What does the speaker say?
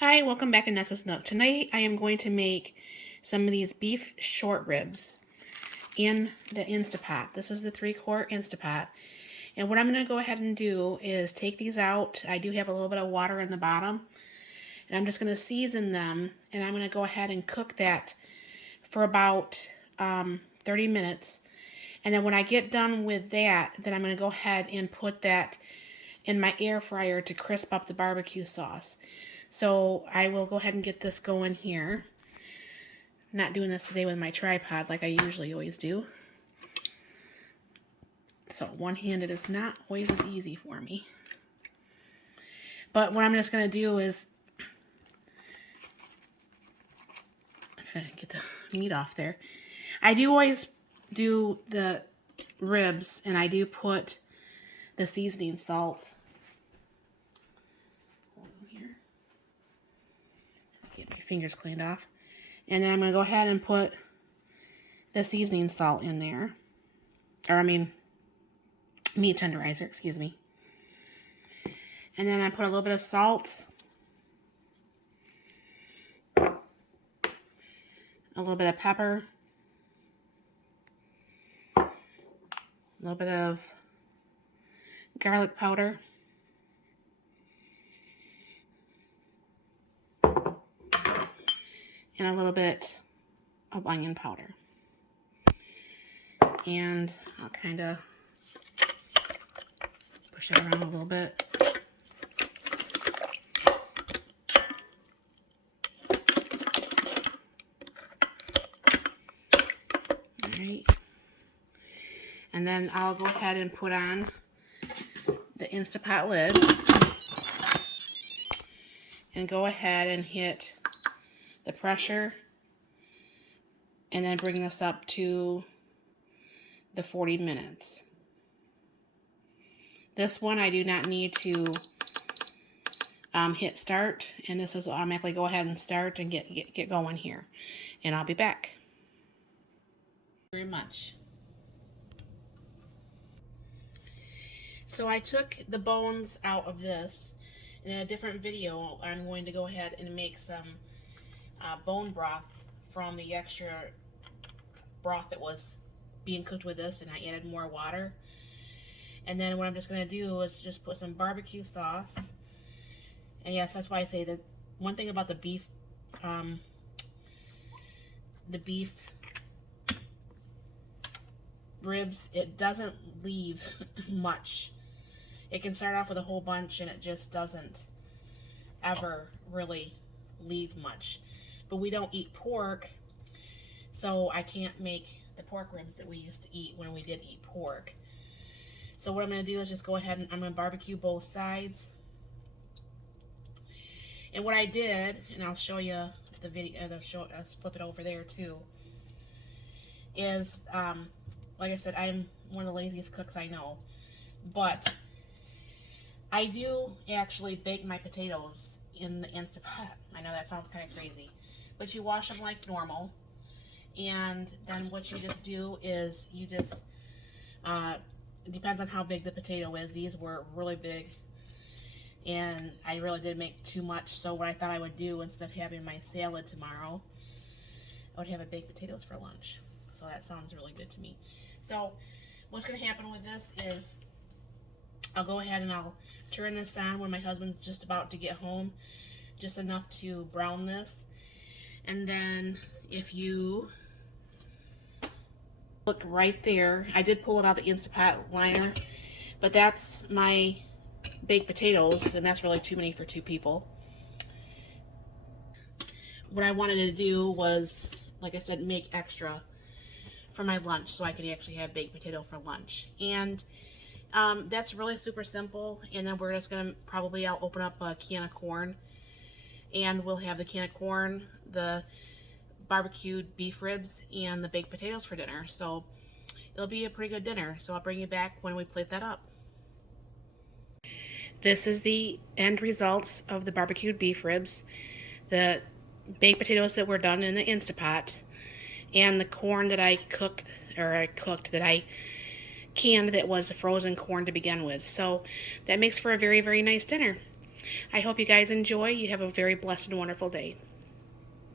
Hi, welcome back to Nessa's Nook. Tonight I am going to make some of these beef short ribs in the Instapot. This is the 3-quart Instapot. And what I'm going to go ahead and do is take these out. I do have a little bit of water in the bottom. And I'm just going to season them. And I'm going to go ahead and cook that for about 30 minutes. And then when I get done with that, then I'm going to go ahead and put that in my air fryer to crisp up the barbecue sauce. So I will go ahead and get this going here. Not doing this today with my tripod like I usually always do. So one-handed is not always as easy for me. But what I'm just going to do is, if I get the meat off there, I do always do the ribs and I do put the seasoning salt. Get my fingers cleaned off. And then I'm going to go ahead and put the seasoning salt in there. Or, I mean, meat tenderizer, excuse me. And then I put a little bit of salt. A little bit of pepper. A little bit of garlic powder. And a little bit of onion powder. And I'll kind of push it around a little bit. Alright. And then I'll go ahead and put on the Instapot lid. And go ahead and hit the pressure and then bring this up to the 40 minutes. This one I do not need to hit start, and this will automatically go ahead and start and get going here. And I'll be back. Very much. So I took the bones out of this, and in a different video I'm going to go ahead and make some bone broth from the extra broth that was being cooked with this, and I added more water. And then what I'm just going to do is just put some barbecue sauce. And yes, that's why I say that one thing about the beef ribs, it doesn't leave much. It can start off with a whole bunch and it just doesn't ever really leave much. But we don't eat pork, so I can't make the pork ribs that we used to eat when we did eat pork. So what I'm going to do is just go ahead and I'm going to barbecue both sides. And what I did, and I'll show you the video, I'll flip it over there too, is, like I said, I'm one of the laziest cooks I know. But I do actually bake my potatoes in the Instapot. I know that sounds kind of crazy. But you wash them like normal, and then what you just do is you just, it depends on how big the potato is. These were really big, and I really did make too much, so what I thought I would do, instead of having my salad tomorrow, I would have a baked potatoes for lunch. So that sounds really good to me. So what's going to happen with this is I'll go ahead and I'll turn this on when my husband's just about to get home, just enough to brown this. And then if you look right there, I did pull it out of the Instapot liner, but that's my baked potatoes, and that's really too many for 2 people. What I wanted to do was, like I said, make extra for my lunch so I could actually have baked potato for lunch. And that's really super simple. And then we're just gonna probably, I'll open up a can of corn, and we'll have the can of corn, the barbecued beef ribs, and the baked potatoes for dinner. So it'll be a pretty good dinner. So I'll bring you back when we plate that up. This is the end results of the barbecued beef ribs, the baked potatoes that were done in the Instapot, and the corn that I canned that was frozen corn to begin with. So that makes for a very, very nice dinner. I hope you guys enjoy. You have a very blessed and wonderful day.